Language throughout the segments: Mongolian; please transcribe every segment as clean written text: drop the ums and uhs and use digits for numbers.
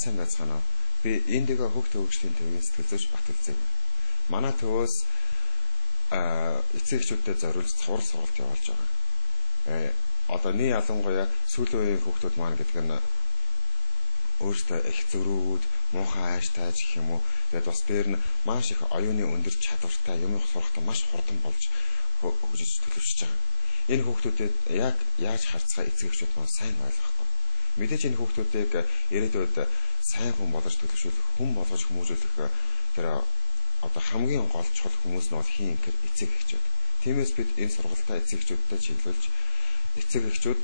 сайн байцгаана уу? Би эндиго хөгт хөгжлийн төвийн сэтгэл зүйч Батүлзэг. Манай төвөөс эцэгчүүдэд зориулж цуврал сургалт явуулж байгаа. Одооний ялангуяа сүүлийн үеийн хүүхдүүд маань гэдэг нь өөртөө их зөрүүд, муухай ааштай гэх юм уу. Тэгээд бас дээр нь маш их оюуны өндөр чадвартай юм сурахтаа маш хурдан болж хөгжиж төлөвшөж байгаа. Энэ хүүхдүүдэд яг яаж харцгаа эцэгчүүд маань сайн ойлгохгүй. Мэдээж энэ хүүхдүүдийг ирээдүйд сайн хүн болгож төлөвшүүлэх, хүн болгож хүмүүжүүлэх тэр одоо хамгийн гол чухал хүмүүс нь бол хин гэхээр эцэг эхчүүд. Тиймээс бид энэ сургалтаа эцэг эхчүүдтэй чиглүүлж эцэг эхчүүд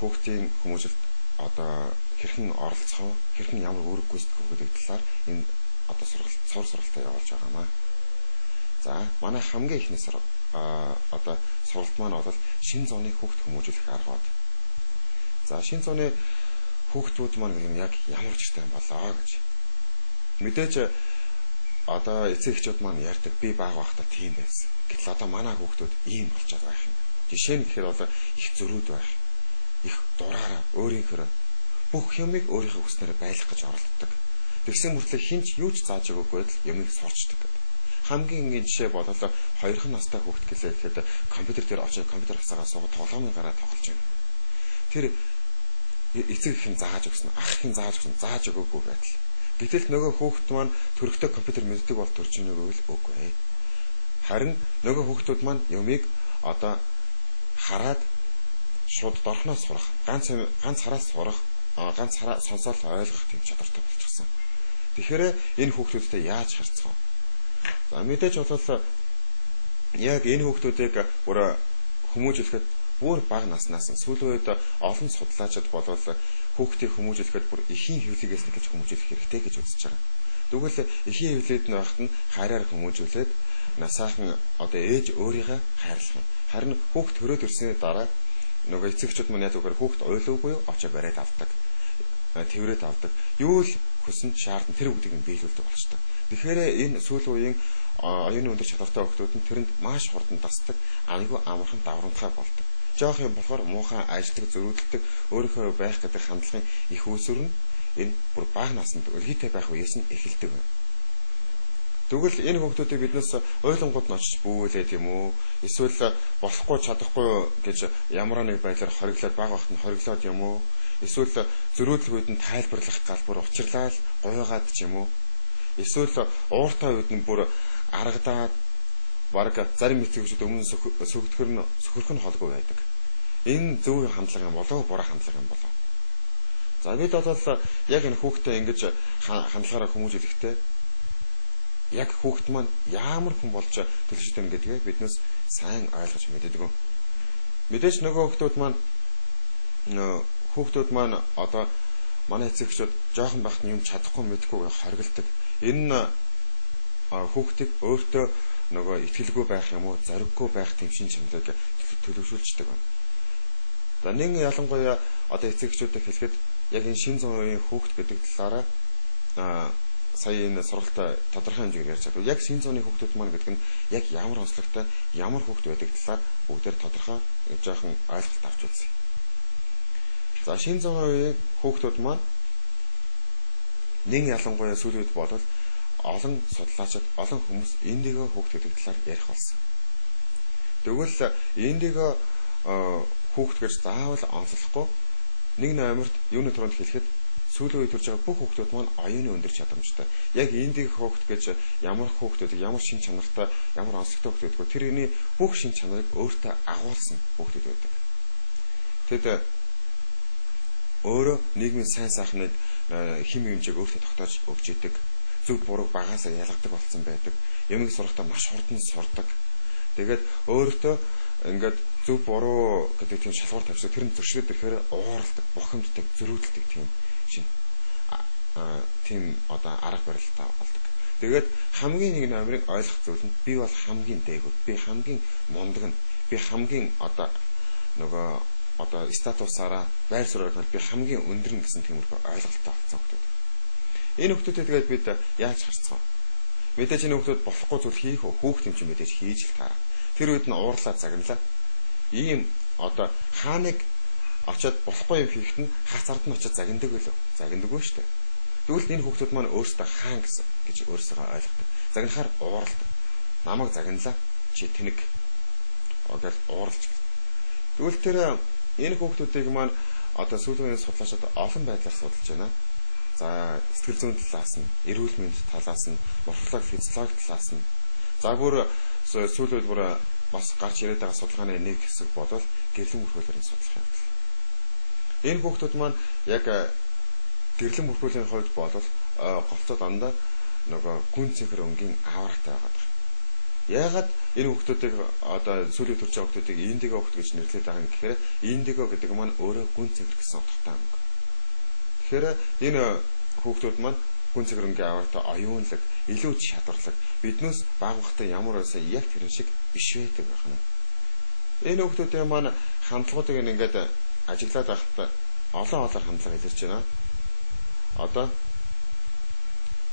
хүүхдийн хүмүүжүүлэлт одоо хэрхэн оролцох, хэрхэн ямар үүрэг гүйцэтгэх гэдэг талаар энэ одоо сургалтаа явуулж байгаамаа. За, манай хамгийн ихний одоо сургалт маань бол шинэ зууны хүүхд хүмүүжүүлэх арга бод. За, шинэ зууны хүүхдүүд маань яг ямар учиртай юм болоо гэж. Мэдээж одоо эцэг эхчүүд маань ярьдаг би бага байхдаа тийм байсан. Гэтэл одоо манай хүүхдүүд ийм болчиход байх юм. Жишээ нь гэхээр бол их зөрүүд байх. Их дураараа өөрийнхөө бүх юмыг өөрийнхөө хүснээр байлгах гэж оролддог. Тэгсэн мөртлөө хинч юу ч зааж өгөөгүй л юмыг сурчдаг гэдэг. Хамгийн энгийн жишээ бол 2 настай хүүхд гэхэд компьютер дээр очиж компьютер хасаагаа суугаад тоглоомын гараа тоглож байна. Тэр эцэг их нь зааж өгсөн, ах их нь зааж өгсөн, зааж өгөөгүй байдал. Гэтэл нөгөө хүүхд маань төрхтэй компьютер мэддэг бол төрж ийнэгүй л үгүй. Харин нөгөө хүүхдүүд маань юмыг одоо хараад шууд дорхноос сурах, ганц хараас сурах, ганц хараа сонсоод ойлгох тийм чадвартай болчихсон. Тэгэхээр энэ хүүхдүүдтэй яаж харцгаа? За, мэдээж бол яг энэ хүүхдүүдийг бүр хүмүүжүүлэхэд бүр бага наснаас сүүлийн үед олон судлаачид болвол хүүхдийг хүмүүжүүлэхэд бүр эхийн хөвлөгөөс нь гэж хүмүүжүүлэх хэрэгтэй гэж үзэж байгаа. Тэгвэл эхийн хөвлөд нь багт нь хайраар хүмүүжүүлээд насаахан одоо ээж өөрийгөө хайрлах юм. Харин хүүхд төрөөд ирсний дараа нөгөө эцэгчүүд маань яг үгээр хүүхд ойлоогүй очоо бариад авдаг. Тэврээд авдаг. Юу л хүсэнд шаардсан тэр үгдийг нь биелүүлдэг болчтой. Тэгэхээр энэ сүүлийн үеийн оюуны өндөр чадвартай хүүхдүүд нь тэрэнд маш хурдан дасдаг, айгүй амархан даврамтгай болдог. Жоох юм болохоор муухан ажилтдаг, зөрүүдэлдэг, өөрийнхөө байх гэдэг хандлагын их үүсвэр нь энэ бүр бага наснд өлгийтэй байх үеэс нь эхэлдэг байна. Тэгвэл энэ хүүхдүүдийг биднээс ойлгонгууд нь очиж бүүлээд юм уу? Эсвэл болохгүй чадахгүй гэж ямар нэг байдлаар хориглоод бага бахт нь хориглоод юм уу? Эсвэл зөрүүдлэх үед нь тайлбарлах гал бүр учирлал гуйгаад ч юм уу? Эсвэл ууртай үед нь бүр аргадаад бараг зарим эцэгчүүд өмнө сөхөрх нь холгүй байдаг. Энэ зөв хандлага юм болов уу, буруу хандлага юм болов? За, бид бол яг энэ хүүхдээ ингэж хандлагаараа хүмүүжүүлэхдээ яг хүүхд маань ямар хүн болж төлөвшөж байна гэдгийг биднээс сайн ойлгож мэддэг. Мэдээж нөгөө хүүхдүүд маань одоо манай эцэгчүүд жоохон байхад юм чадахгүй мэдгүй хоригддаг. Энэ хүүхдийг өөртөө нөгөө итгэлгүй байх юм уу, зориггүй байх тийм шин чанарыг төлөвшүүлждэг байна. За, нэг ялангуяа одоо эцэгчүүдэд хэлэхэд яг энэ шин зууны хүүхд гэдэг талаараа сая энэ сургалтаа тодорхой хэмжээгээр ярьж байгаа. Яг шин зууны хүүхдүүд маань гэдэг нь яг ямар онцлогтой, ямар хүүхд байдаг талаар бүгдээр тодорхой жоохон ойлголт авч үзье. За, шин зууны хүүхдүүд маань нэг ялангуяа сүүлийн үед болвол олон судлаачид, олон хүмүүс эндиго хүүхд гэдэг талаар ярих болсон. Тэгвэл эндиго хүүхд гэж заавал онцлохгүй нэг номерт юуны туранд хэлэхэд сүүлийн үед төрж байгаа бүх хүүхдүүд маань оюуны өндөр чадамжтай. Яг эндиго хүүхд гэж ямар хүүхдүүд, ямар шин чанартай, ямар онцлогтой хүүхдүүд вэ? Тэрний бүх шин чанарыг өөртөө агуулсан хүүхдүүд байдаг. Тэгэд өөрөө нийгмийн сайн сайхныг хэм хэмжээг өөртөө тогтоож өгч идэг. Зөв буруу багаасаа ялгадаг болсон байдаг. Юмыг сурахтаа маш хурдан сурдаг. Тэгээд өөртөө ингээд зөв буруу гэдэг тийм шалгуур тавьсан. Тэр нь зөрчилдөд ирэхээр ууралдаг, бохимддаг, зөрүүдэлдэг тийм одоо арга барилтай болдог. Тэгээд хамгийн нэг номерыг ойлгох зүйл нь би бол хамгийн дээгүүр, би хамгийн мундаг нь, би хамгийн одоо нөгөө статусаараа байр суурьаар би хамгийн өндөр нь гэсэн тиймэрхүү ойлголттой болсон хүмүүс. Энэ хүмүүстэй тэгээд бид яаж харцгаа? Мэдээж энэ хүмүүс болохгүй зүйл хийх үү? Хүүхд юм чи мэдээж хийж л таараа. Тэр үед нь уурлаад загналаа. Ийм одоо хааныг очиод болохгүй юм хийхэд нь хаац ард нь очиод загиндаг үлээ. Загиндаггүй шүү дээ. Тэгвэл энэ хүүхдүүд маань өөрсдөө хаан гэсэн гэж өөрсдөө ойлгодог. Загнахаар ууралдаг. Намайг загналаа чи тэнэг. Огоол ууралж. Тэгвэл тэр энэ хүүхдүүдийг маань одоо сүүлийн судлаачид олон байдлаар судалж байна. За сэтгэл зүйн талаас нь, эрүүл мэнд талаас нь, морфологи, физиологи талаас нь. За бүр сүүлийн бүр бас гарч ирээд байгаа судалгааны нэг хэсэг бодвол гэрлэн бүрхүүлэрийн судлах явдал. Энэ хүүхдүүд маань яг гэрлэн бүрхүүлийн хувьд бодвол голцоо дандаа нөгөө гүн цэнхэр өнгийн аврагтай байгаа. Яагаад энэ хүүхдүүдийг одоо сүүлийн төрж байгаа хүүхдүүдийг индиго хүүхд гэж нэрлэдэг байгаа юм гэхээр индиго гэдэг маань өөрөө гүн цэнхэр гэсэн утгатай юм. Тэгэхээр энэ хүүхдүүд маань гүн цэнхэр өнгийн аврагтай оюунлаг, илүү чадварлаг, биднээс багвахтай ямар байсан яг тэрэн шиг биш байдаг байна. Энэ хүүхдүүдийн маань хандлагуудыг ингээд ажиглаад байхдаа олон хандлага илэрч байна. Одоо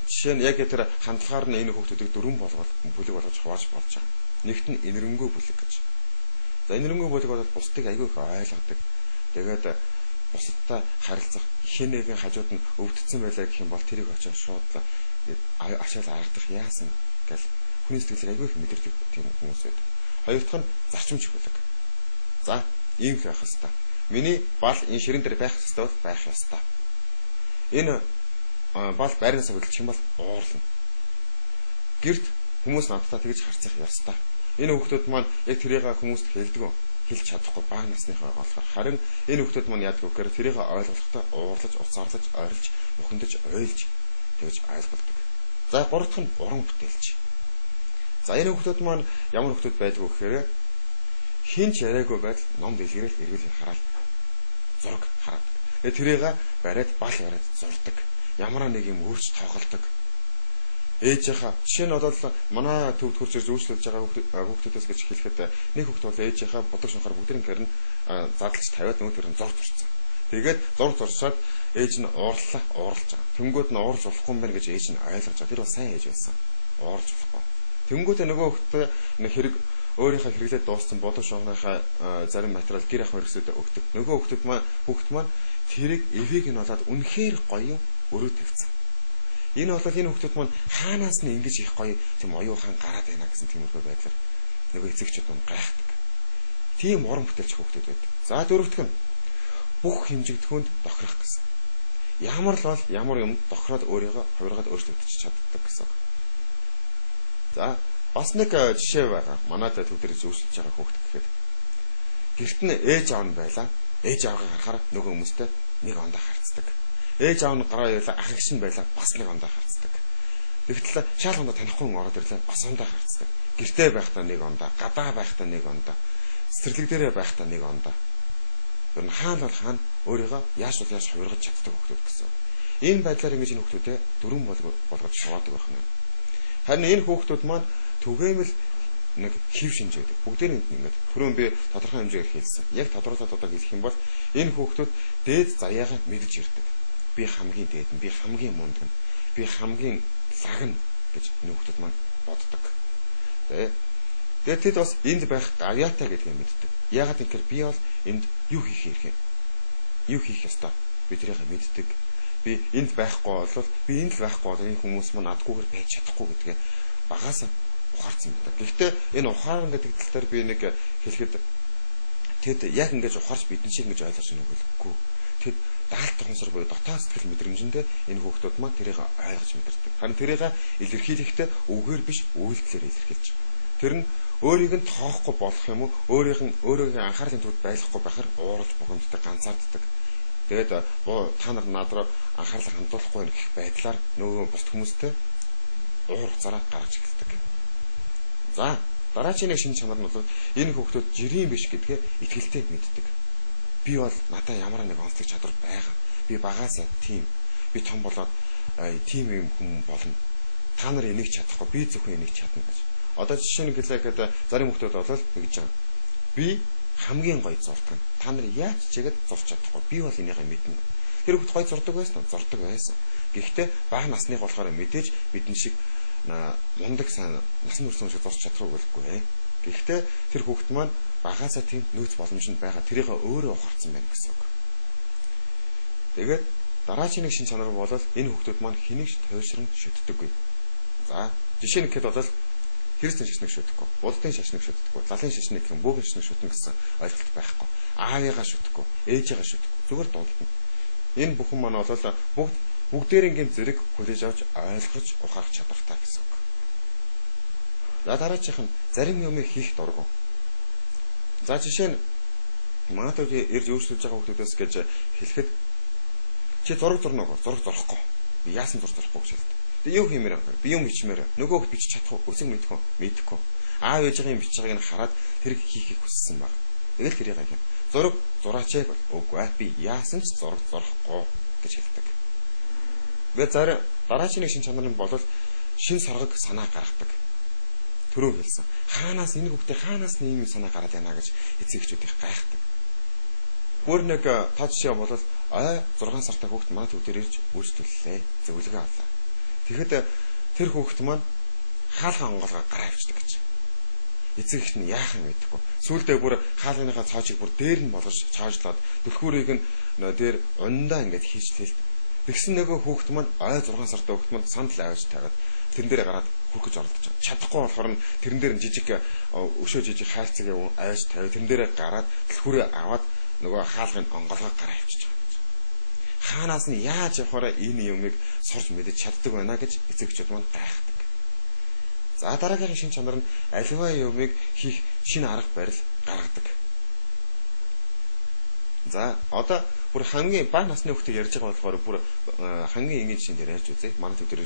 жишээ нь яг тэр хандлагаар нь энэ хүүхдүүдийг дөрвөн бүлэг болгож хувааж болж байгаа. Нэгт нь инэрэнгүй бүлэг гэж. За инэрэнгүй бүлэг бол бусдыг аягүй их ойлгодог. Тэгээд бусдтай харилцах хин нэгэн хажууд нь өвдсөн байлаа гэх юм бол тэрийг очиж шууд ачаал ардах яасан гэл хүний сэтгэлийг аягүй их мэдэрдэг тийм хүмүүс байдаг. Хоёр дахь нь зарчимч бүлэг. За ийм байх хэвээр. Миний бал энэ ширэн дээр байх хэвээр бол байх ёстой. Энэ бал байрнаас хөдөлчих юм бол уурлна. Гэрт хүмүүс надтай тэгж харцах ёстой. Энэ хүүхдүүд маань яг тэрийг хүмүүст хэлдэг. Хэлж чадахгүй бага насныхаа болохоор харин энэ хүүхдүүд маань яадаг вэ гэхээр тэрийг ойлгохдоо уурлаж, уцаарлаж, ойрлж, бухимдаж, ойлж тэгж ойлгодог. За гурав дахь нь уран бүтээлч. За энэ хүүхдүүд маань ямар хүүхдүүд байдг вэ гэхээр хинч яриаггүй байдал ном дэлгэрэл эргэл хараад зураг хараад. Тэрийг бариад бал бариад зурдаг. Ямар нэг юм өөрч тоглолдог. Ээжийнхаа жишээ нь бол манай төвд хурж ирж үйлчлүүлж байгаа хүүхдүүдээс гэж хэлэхэд нэг хүүхд бол ээжийнхаа бодог шунхаар бүгдийн гэрн задлагч тавиад нөгөөдөр нь зурд зурцсан. Тэгээд зурд зурчаад ээж нь уурлаа уурлж байгаа. Тэнгүүд нь уурж болохгүй юм байна гэж ээж нь ойлгож байгаа. Тэр бол сайн ээж байсан. Уурж болохгүй. Тэнгүүтээ нөгөө хүүхдэд нэг хэрэг өөрийнхөө хэрэглээд дууссан бодог шунхаарынхаа зарим материал гэр ахмад хэрэгсэд өгдөг. Нөгөө хүүхд маань тэрийг эвийг нь болоод үнэхээр гоё өрөө тавьсан. Энэ бол энэ хүүхдүүд маань хаанаас нь ингэж их гоё тийм оюухан гараад байна гэсэн тиймэрхүү байдлаар нөгөө эцэгчүүд нь гайхдаг. Тийм уран бүтээлч хүүхдүүд байдаг. За дөрөвдөг нь бүх хэмжигдэхүүнд тохирох гэсэн. Ямар л бол ямар юм тохироод өөрийгөө хувиргаад өөрчлөгдөж чаддаг гэсэн. За бас нэг жишээ байгаа. Манайд төвдөрж зөвшөлж байгаа хүүхд гэхэд гэрт нь ээж аав нь байлаа. Ээж аавгаа харахаар нөгөө хүмүүстэй нэг ондоо харцдаг. Ээж аав нь гараа явлаа ах эгч нь байлаа бас нэг ондоо харцдаг. Тэгтэл шаал ондоо танихгүй ороод ирлээ бас ондоо харцдаг. Гэртээ байхдаа нэг ондоо, гадаа байхдаа нэг ондоо, цэцэрлэг дээрээ байхдаа нэг ондоо. Тэр нь хаана бол хаана өөрийгөө яаж хувиргаж чаддаг хүүхдүүд гэсэн. Энэ байдлаар ингэж энэ хүүхдүүдэд дөрвөн болгож шаваадаг байх нь. Харин энэ хүүхдүүд маань түгээмэл нэг хэв шинж байдаг. Бүгдээр нь ингэж түрүүн би тодорхой хэмжээгээр хэлсэн. Яг тодруулаад одоо хэлэх юм бол энэ хүүхдүүд дээд заяагаа мэдж ирдэг. Би хамгийн дээд нь, би хамгийн мундаг нь, би хамгийн лаг нь гэж энэ хүүхдүүд маань боддог. Тэгээд тэд бас энд байх авьяатай гэдгийг мэддэг. Яагаад гэвэл би бол энд юу хийх хэрэг юм? Юу хийх ёстой? Би тэрийг мэддэг. Би энд байхгүй бол би энд л байхгүй бол энэ хүмүүс маань адгүйгээр байж чадахгүй гэдгээ багаас ухаарсан байдаг. Гэхдээ энэ ухаан гэдэг тал дээр би нэг хэлэхэд тэд яг ингэж ухаарч бидэн шиг ингэж ойлгож байна үгүй. Тэд даалт тохонсор буюу дотоод сэтгэл мэдрэмжэндээ энэ хүүхдүүд маань тэрийг ойлгож мэдэрдэг. Харин тэрийг илэрхийлэхдээ үгээр биш үйлдэлээр илэрхийлж. Тэр нь өөрийг нь тоохгүй болох юм уу? Өөрийнхөө анхаарлын төвд байлгахгүй байхаар ууралж бухимддаг, ганцаарддаг. Тэгээд та нар над руу анхаарлаа хандуулахгүй гэх байдлаар нөгөө бусд хүмүүстэй уур уцаараа гаргаж эхэлдэг. За дараагийн нэг шинж чанар нь бол энэ хүүхдүүд жирийн биш гэдгээ итгэлтэй мэддэг. Би бол надад ямар нэг онцлог чадвар байгаа. Би багаасаа тийм. Би том болоод тийм юм хүн болно. Та нар энийг чадахгүй, би зөвхөн энийг чадна гэж. Одоо жишээ нь хэлэхэд зарим хүмүүс бол ингэж байгаа. Би хамгийн гоё зурдаг. Та нар яаж чигээд зурч чадахгүй. Би бол энийгээ мэднэ. Тэр хүмүүс гоё зурдаг байсан, зурдаг байсан. Гэхдээ бага насных болохоор мэдээж бидэн шиг мундаг сайн насан турш шиг зурч чадахгүй байлгүй. Гэхдээ тэр хүүхэд маань багаасаа тийм нөөц боломжинд байгаа тэрийг өөрөө ухаарсан байна гэсэн үг. Тэгээд дараагийн нэг шин чанар бол энэ хүүхдүүд маань хэнийг ч тойршрон шүтдэггүй. За жишээ нь гэхэд бол Христийн шашныг шүтгэхгүй, буддын шашныг шүтгэхгүй, лалын шашныг гэх юм бөөгн шашныг шүтэн гэсэн ойлголт байхгүй. Аавыгаа шүтгэхгүй, ээжигээ шүтгэхгүй. Зүгээр дуулдана. Энэ бүхэн маань бол бүгдээрийн зэрэг хүлээж авч ойлгож ухаах чадвартай гэсэн үг. За дараачих нь зарим юмыг хийх дургу. За жишээ нь магадгүй ирж өөрчлөж байгаа хүмүүсээс гэж хэлэхэд чи зураг зурнаа гоо, зураг зурхгүй. Би яасан зураг зурхгүй гэж хэлдэг. Тэгээ юу хиймээр байна? Би юм бичмээр. Нөгөөг бичиж чадах уу? Өсөг мэдэхгүй. Аав ээжийн бичиж байгааг нь хараад тэр хийхийг хүссэн баг. Тэгэл тэрийг гэх юм. Зураг зураач яг үгүй би яасан ч зураг зурхгүй гэж хэлдэг. Тэгээд дараагийн нэг шин чанар нь бол шин саргаг санаа гаргадаг. Түрүү хэлсэн. Хаанаас энэ хүүхдээ хаанаас ийм санаа гараад байна гэж эцэгчүүд их гайхдаг. Өөр нэг тоо жишээ бол 6 сартай хүүхд манай төв дээр ирж үйлчлүүллээ. Зөвлөгөө авлаа. Тэгэхэд тэр хүүхд маань хаалга онголгоо гараа авчдаг гэж. Эцэгч нь яах юм мэдэхгүй. Сүүлдээ бүр хаалганыхаа цоочийг бүр дээр нь болгож цоожлоод түлхүүрийг нь дээр ундаа ингээд хийчлээ. Тэгсэн нөгөө хүүхд маань 6 сартай хүүхд маань сандал авч тагаад тэрэн дээрээ гараад хүрх гэж оролдож байгаа. Чадахгүй болохоор нь тэрэн дээр нь жижиг өшөө жижиг хайрцаг авч тавь тэрэн дээрээ гараад түлхүүрээ аваад нөгөө хаалгын онголгоо гараа авчиж байгаа. Хаанаас нь яаж явахаараа энэ юмыг сурч мэдэж чаддаг байна гэж эцэгчүүд маань гайхдаг. За дараагийн шин чанар нь аливаа юмыг хийх шинэ арга барил гаргадаг. За одоо бүр хамгийн бага насны хүүхдээ ярьж байгаа болохоор бүр хамгийн энгийн жишээн дээр ярьж үзье. Манай төв дээр